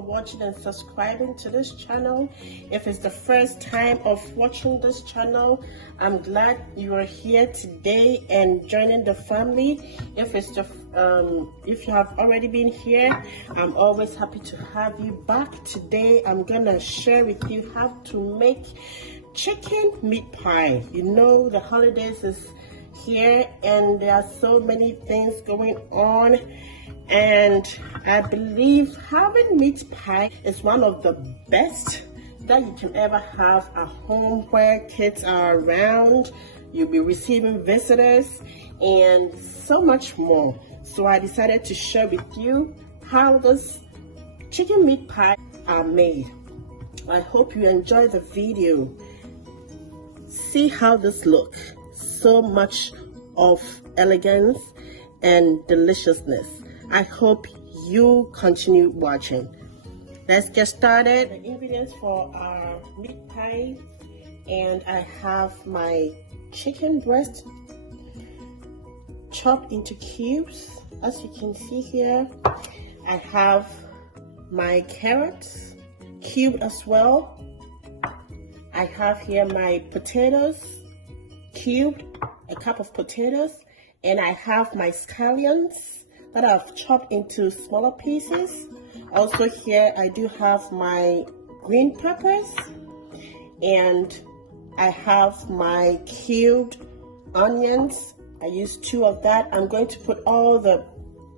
for watching and subscribing to this channel. If it's the first time of watching this channel, I'm glad you are here today and joining the family. If you have already been here, I'm always happy to have you back. Today I'm gonna share with you how to make chicken meat pie. You know, the holidays is here and there are so many things going on, and I believe having meat pie is one of the best that you can ever have at home where kids are around, you'll be receiving visitors and so much more. So I decided to share with you how this chicken meat pie are made. I hope you enjoy the video. See how this look. So much of elegance and deliciousness. I hope you continue watching. Let's get started. The ingredients for our meat pie, and I have my chicken breast chopped into cubes, as you can see here. I have my carrots cubed as well. I have here my potatoes cubed, a cup of potatoes, and I have my scallions that I've chopped into smaller pieces. Also here I do have my green peppers, and I have my cubed onions. I used 2 of that. I'm going to put all the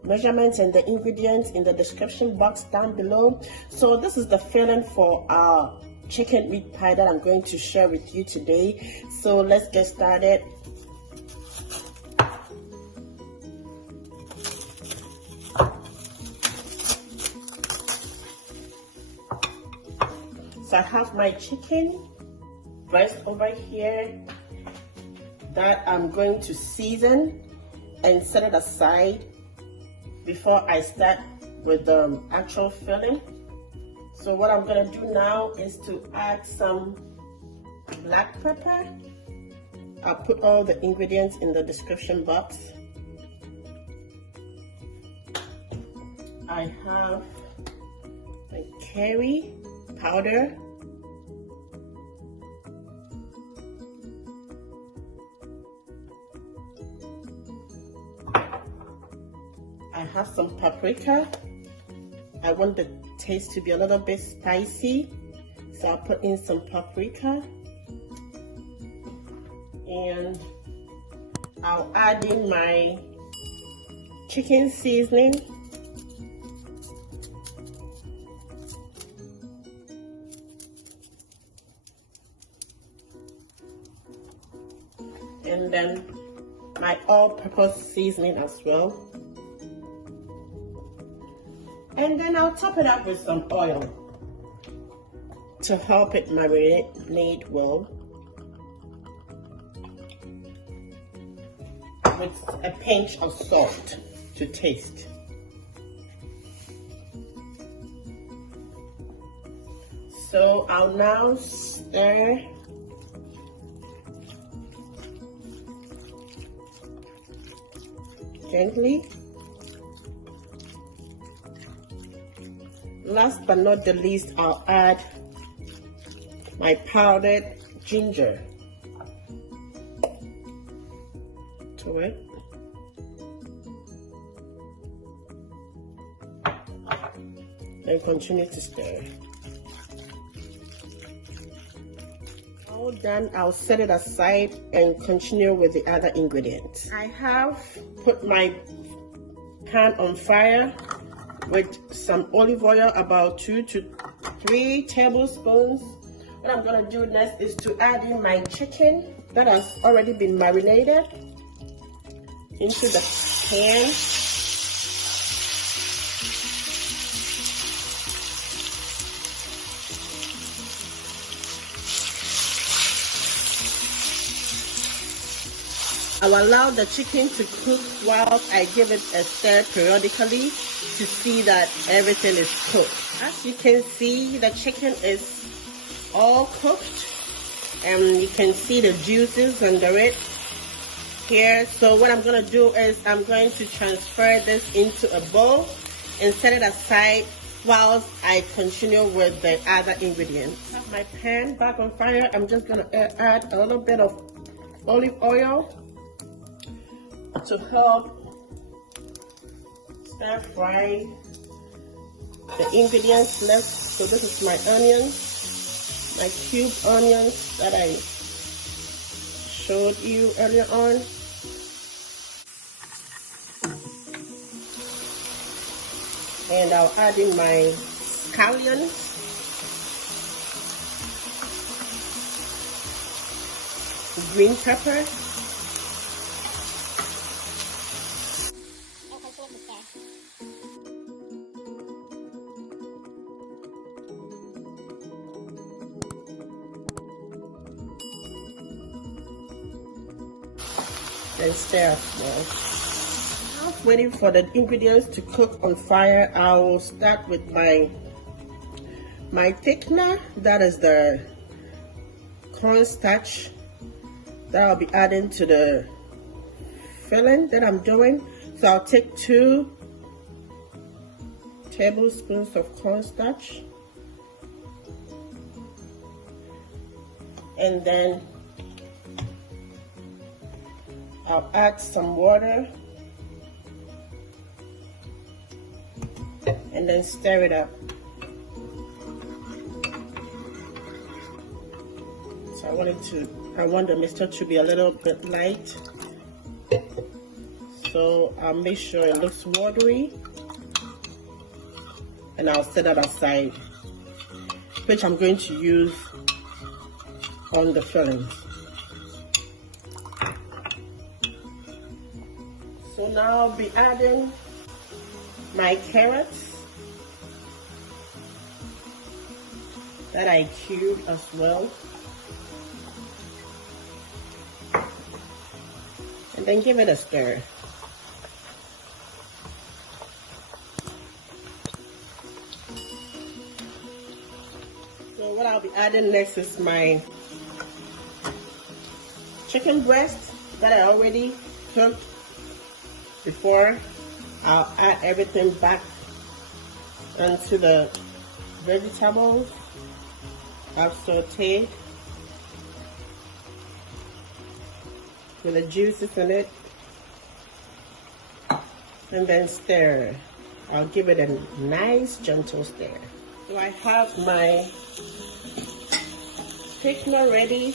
measurements and the ingredients in the description box down below. So this is the filling for our chicken meat pie that I'm going to share with you today. So let's get started. So I have my chicken breast over here that I'm going to season and set it aside before I start with the actual filling. So what I'm gonna do now is to add some black pepper. I'll put all the ingredients in the description box. I have my curry powder. I have some paprika. I want the taste to be a little bit spicy, so I'll put in some paprika, and I'll add in my chicken seasoning. And then my all-purpose seasoning as well. And then I'll top it up with some oil to help it marinate well, with a pinch of salt to taste. So I'll now stir gently. Last but not the least, I'll add my powdered ginger to it. And continue to stir. All done, I'll set it aside and continue with the other ingredients. I have put my pan on fire with some olive oil, about 2 to 3 tablespoons. What I'm gonna do next is to add in my chicken that has already been marinated into the pan. I'll allow the chicken to cook while I give it a stir periodically to see that everything is cooked. As you can see, the chicken is all cooked, and you can see the juices under it here. So what I'm going to do is I'm going to transfer this into a bowl and set it aside whilst I continue with the other ingredients. I have my pan back on fire. I'm just gonna add a little bit of olive oil to help stir fry the ingredients left. So this is my onions, my cubed onions that I showed you earlier on. And I'll add in my scallions, green pepper, and stir as well. Waiting for the ingredients to cook on fire, I will start with my thickener. That is the cornstarch that I'll be adding to the filling that I'm doing. So I'll take 2 tablespoons of cornstarch, and then I'll add some water and then stir it up. So I want the mixture to be a little bit light. So I'll make sure it looks watery, and I'll set that aside, which I'm going to use on the fillings. So now I'll be adding my carrots that I cubed as well, and then give it a stir. So what I'll be adding next is my chicken breast that I already cooked before. I'll add everything back into the vegetables I've sauteed with the juices in it, and then stir. I'll give it a nice gentle stir. So I have my thickener ready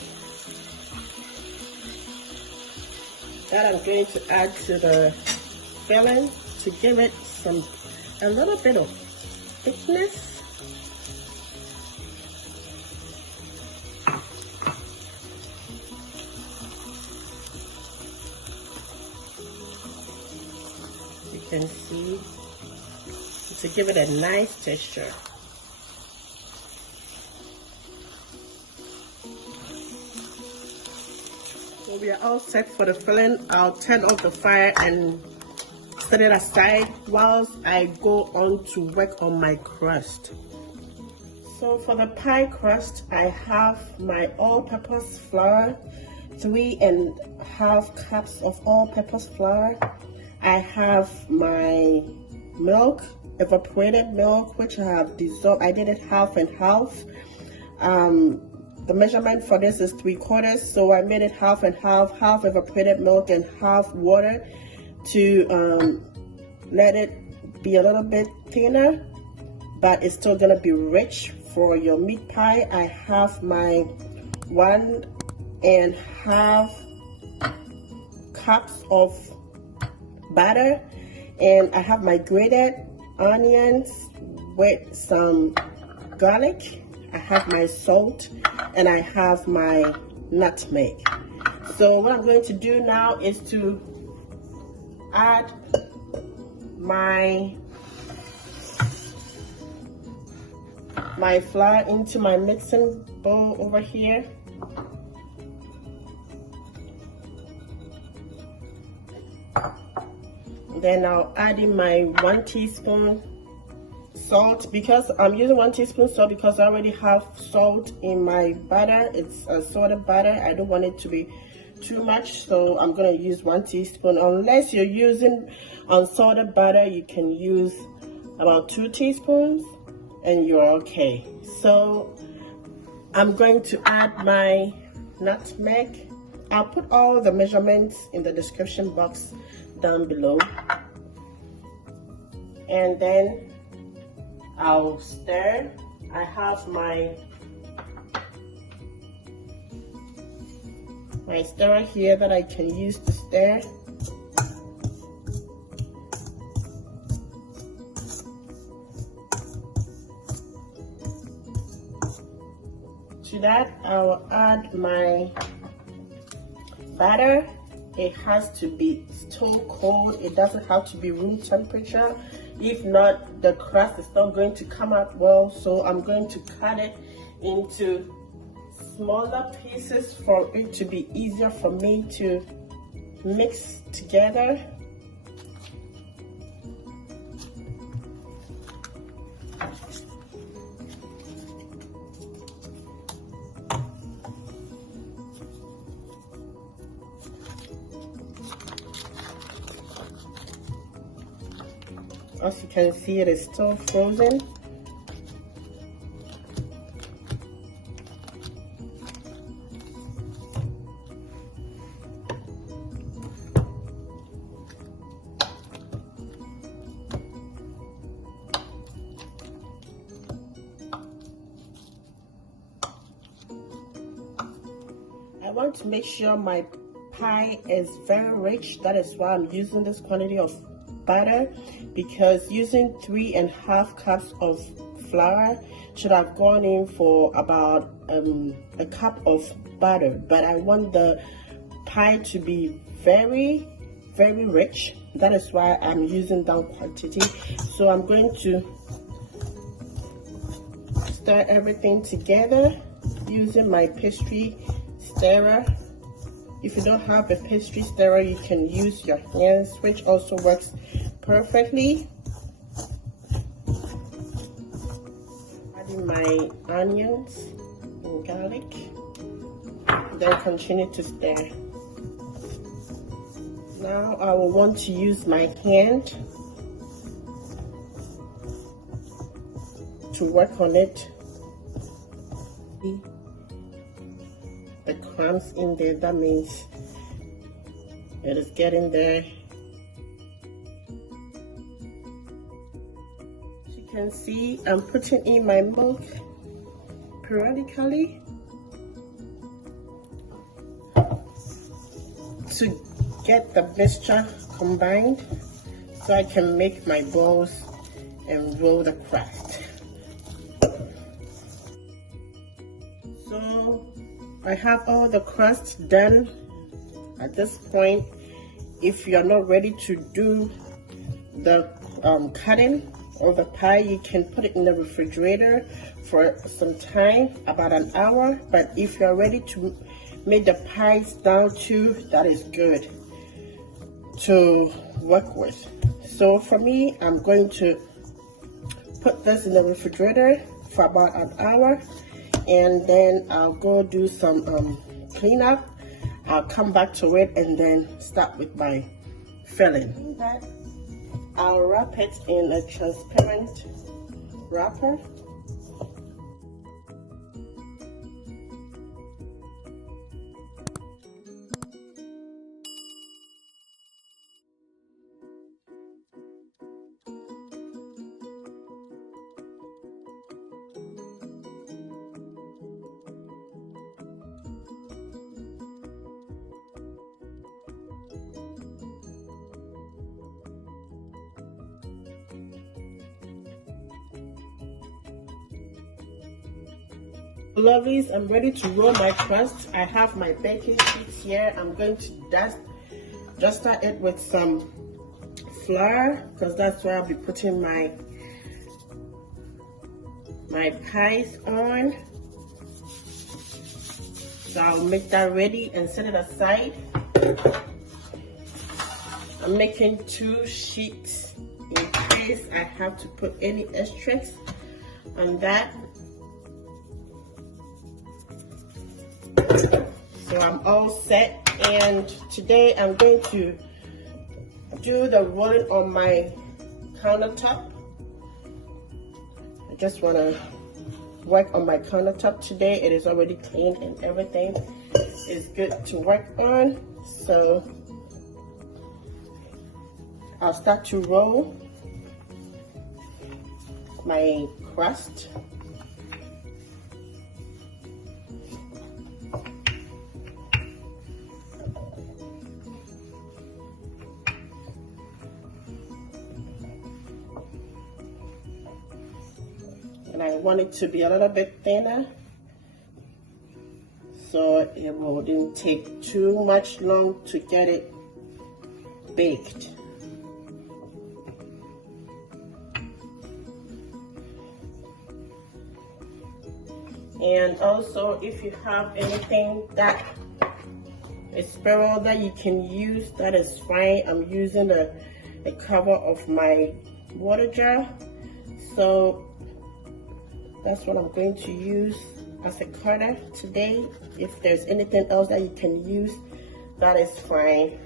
that I'm going to add to the filling to give it a little bit of thickness. You can see, to give it a nice texture. So we are all set for the filling. I'll turn off the fire and set it aside whilst I go on to work on my crust. So for the pie crust, I have my all-purpose flour, 3½ cups of all-purpose flour. I have my milk, evaporated milk, which I have dissolved. I did it half and half. The measurement for this is 3/4, so I made it half and half, half evaporated milk and half water, to let it be a little bit thinner, but it's still gonna be rich for your meat pie. I have my 1½ cups of butter, and I have my grated onions with some garlic. I have my salt, and I have my nutmeg. So what I'm going to do now is to add my flour into my mixing bowl over here. Then I'll add in my 1 teaspoon salt, because I'm using 1 teaspoon salt because I already have salt in my butter. It's a salted butter. I don't want it to be too much, so I'm going to use 1 teaspoon. Unless you're using unsalted butter, you can use about 2 teaspoons. and you're okay. So I'm going to add my nutmeg. I'll put all the measurements in the description box down below. And then I'll stir. I have my stirrer here that I can use to stir. To that, I'll add my batter. It has to be stone cold. It doesn't have to be room temperature. If not, the crust is not going to come out well. So I'm going to cut it into smaller pieces for it to be easier for me to mix together. As you can see, it is still frozen. I want to make sure my pie is very rich. That is why I'm using this quantity of butter, because using 3.5 cups of flour should have gone in for about a cup of butter, but I want the pie to be very, very rich. That is why I'm using that quantity. So I'm going to stir everything together using my pastry stirrer. If you don't have a pastry stirrer, you can use your hands, which also works perfectly. Adding my onions and garlic, then continue to stir. Now I will want to use my hand to work on it. The crumbs in there, that means it is getting there. As you can see, I'm putting in my milk periodically to get the mixture combined so I can make my balls and roll the crust. So I have all the crust done. At this point, if you're not ready to do the cutting of the pie, you can put it in the refrigerator for some time, about an hour. But if you're ready to make the pies down too, that is good to work with. So for me, I'm going to put this in the refrigerator for about an hour, and then I'll go do some cleanup. I'll come back to it and then start with my filling. That I'll wrap it in a transparent wrapper. Lovelies, I'm ready to roll my crust. I have my baking sheets here. I'm going to just start it with some flour, because that's where I'll be putting my pies on. So I'll make that ready and set it aside. I'm making 2 sheets in case I have to put any extras on that. So I'm all set, and today I'm going to do the rolling on my countertop. just want to work on my countertop today. It is already cleaned and everything is good to work on. So I'll start to roll my crust. And I want it to be a little bit thinner, so it wouldn't take too much long to get it baked. And also, if you have anything that a spiral that you can use, that is fine. I'm using a cover of my water jar, so that's what I'm going to use as a cutter today. If there's anything else that you can use, that is fine.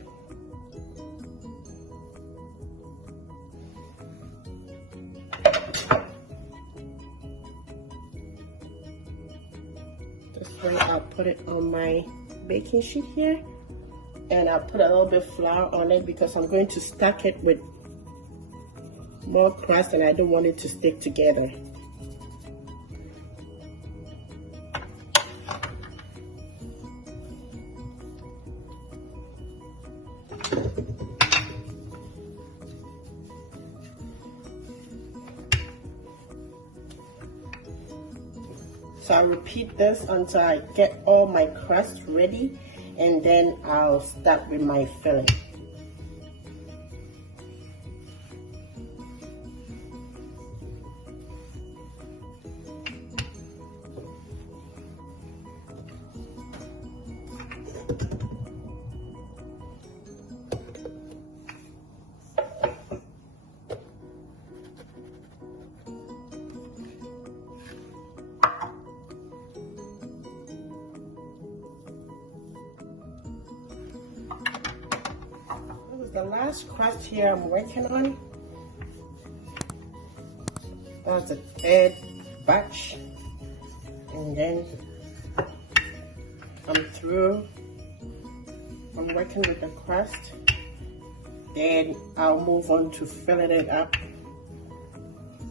This way I'll put it on my baking sheet here, and I'll put a little bit of flour on it because I'm going to stack it with more crust and I don't want it to stick together. So I'll repeat this until I get all my crust ready, and then I'll start with my filling. The last crust here I'm working on. That's the third batch, and then I'm through. I'm working with the crust. Then I'll move on to filling it up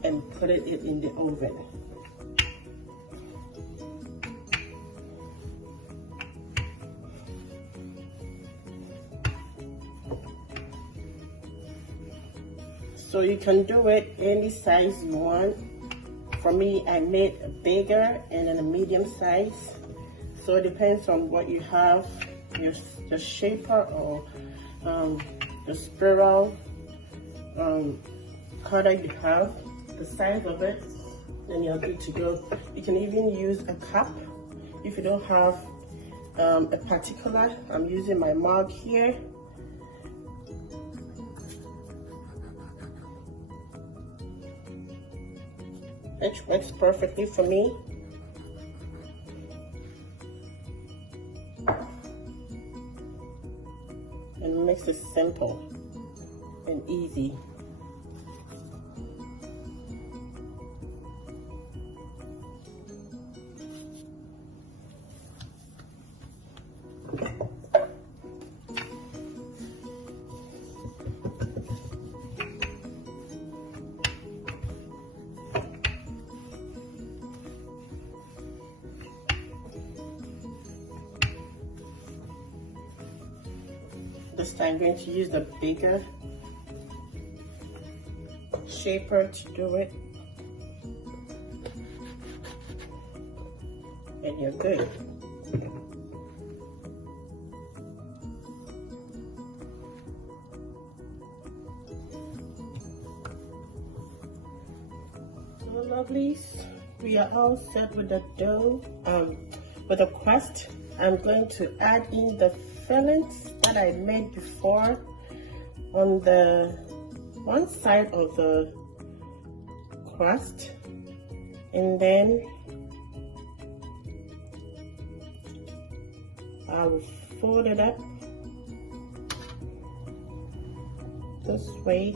and putting it in the oven. So you can do it any size you want. For me, I made a bigger and then a medium size. So it depends on what you have, your shaper or the spiral cutter you have, the size of it, then you're good to go. You can even use a cup if you don't have a particular. I'm using my mug here. Which works perfectly for me. And makes it simple and easy. This time I'm going to use the bigger shaper to do it, and you're good. So lovelies, we are all set with the dough, with the crust. I'm going to add in the fillings that I made before on the one side of the crust, and then I will fold it up this way,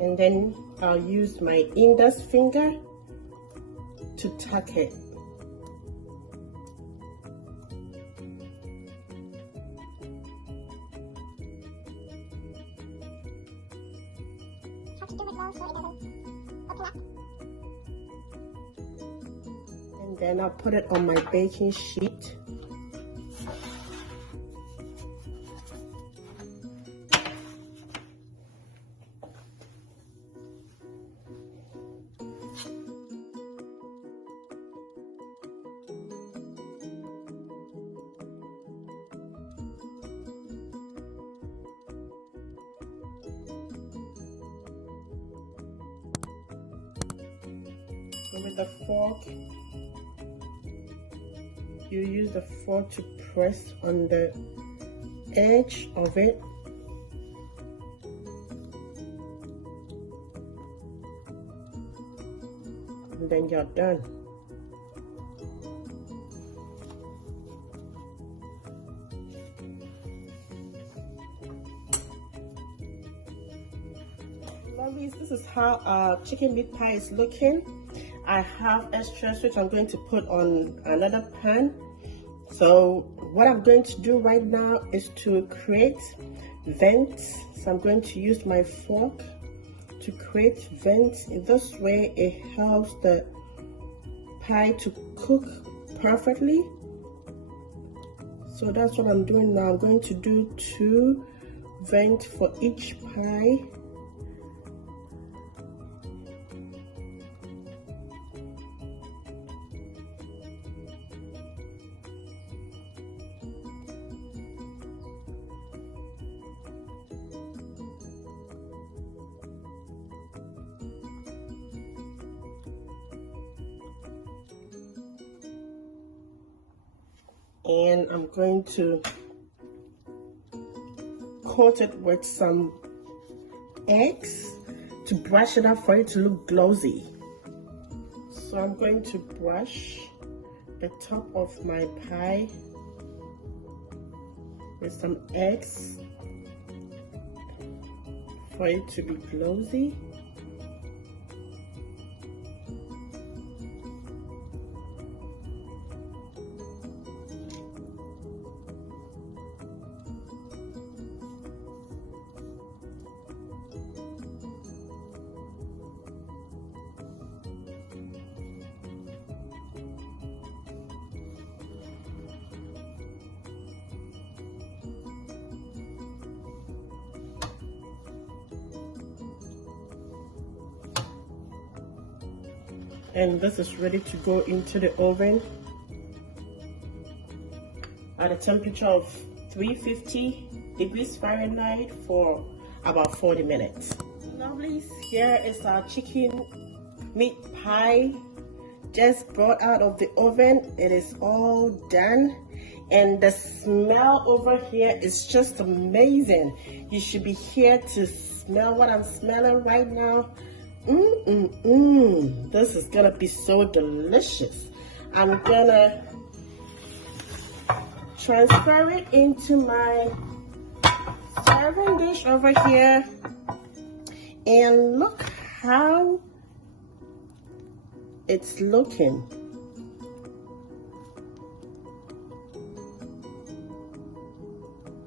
and then I'll use my index finger to tuck it. And then I'll put it on my baking sheet. With the fork, you use the fork to press on the edge of it. And then you're done. Lovelies, this is how our chicken meat pie is looking. I have extras which I'm going to put on another pan. So what I'm going to do right now is to create vents. So I'm going to use my fork to create vents. In this way it helps the pie to cook perfectly. So that's what I'm doing now. I'm going to do 2 vents for each pie. And I'm going to coat it with some eggs to brush it up for it to look glossy. So I'm going to brush the top of my pie with some eggs for it to be glossy. And this is ready to go into the oven at a temperature of 350 degrees Fahrenheit for about 40 minutes. Lovelies, here is our chicken meat pie just brought out of the oven. It is all done, and the smell over here is just amazing. You should be here to smell what I'm smelling right now. This is gonna be so delicious. I'm gonna transfer it into my serving dish over here, and look how it's looking.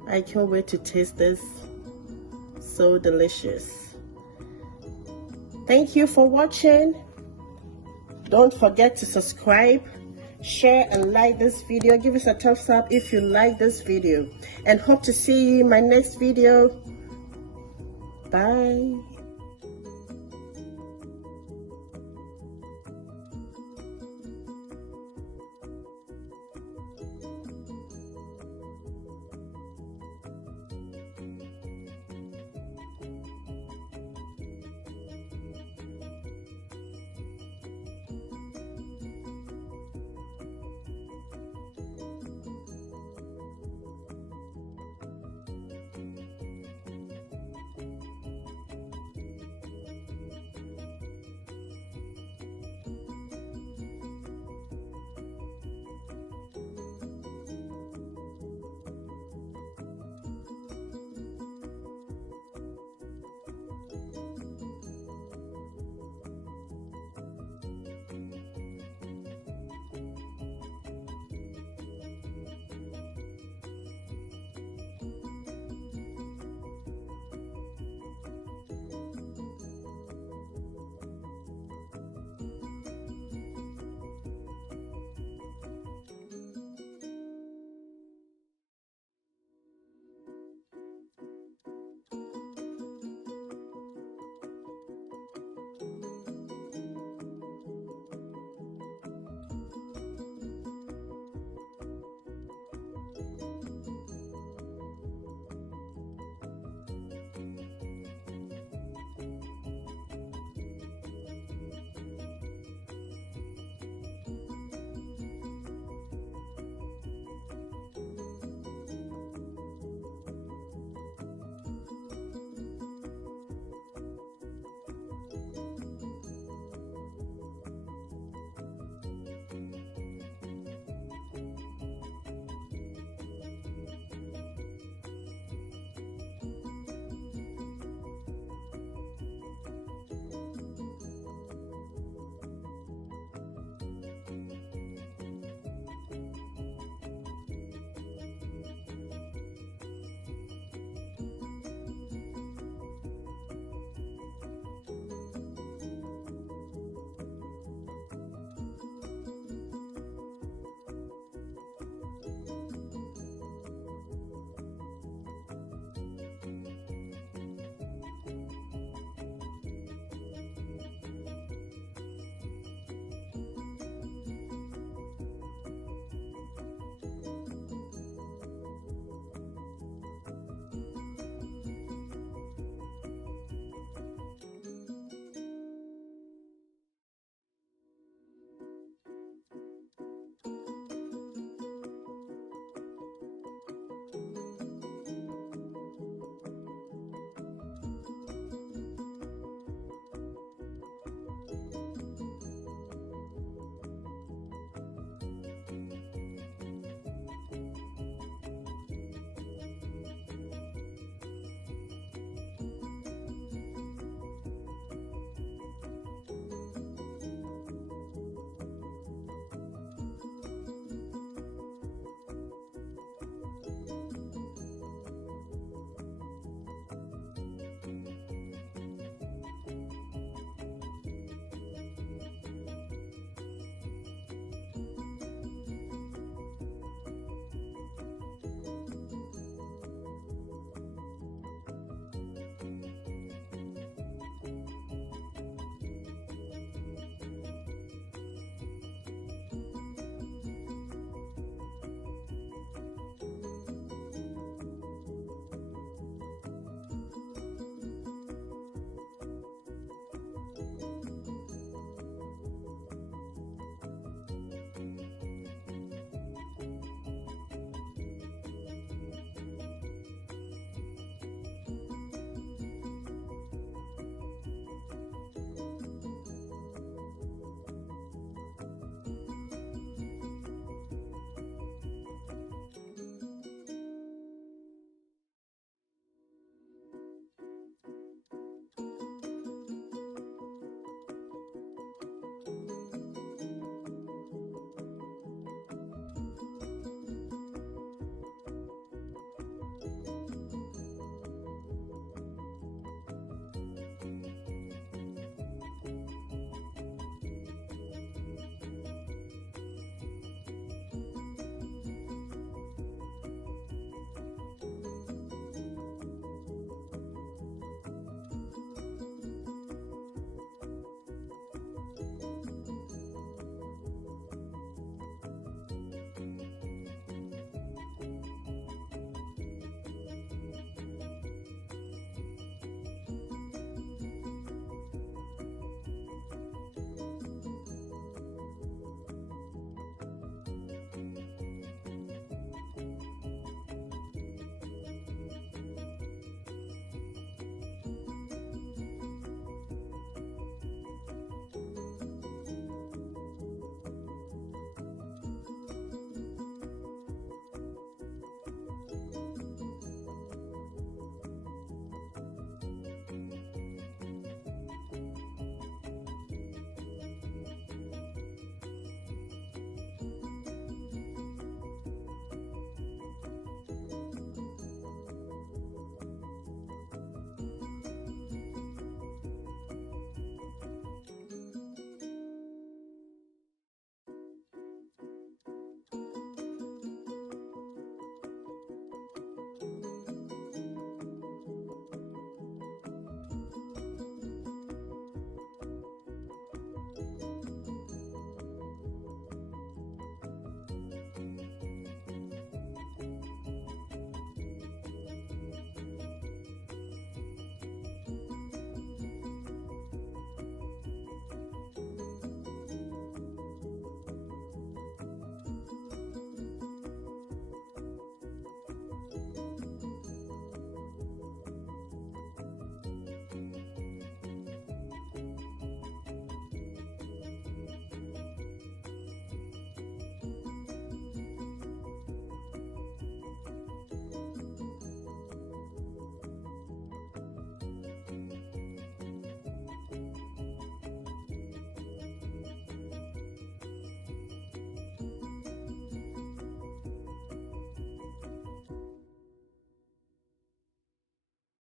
I can't wait to taste this. So delicious. Thank you for watching. Don't forget to subscribe, share and like this video. Give us a thumbs up if you like this video, and hope to see you in my next video. Bye.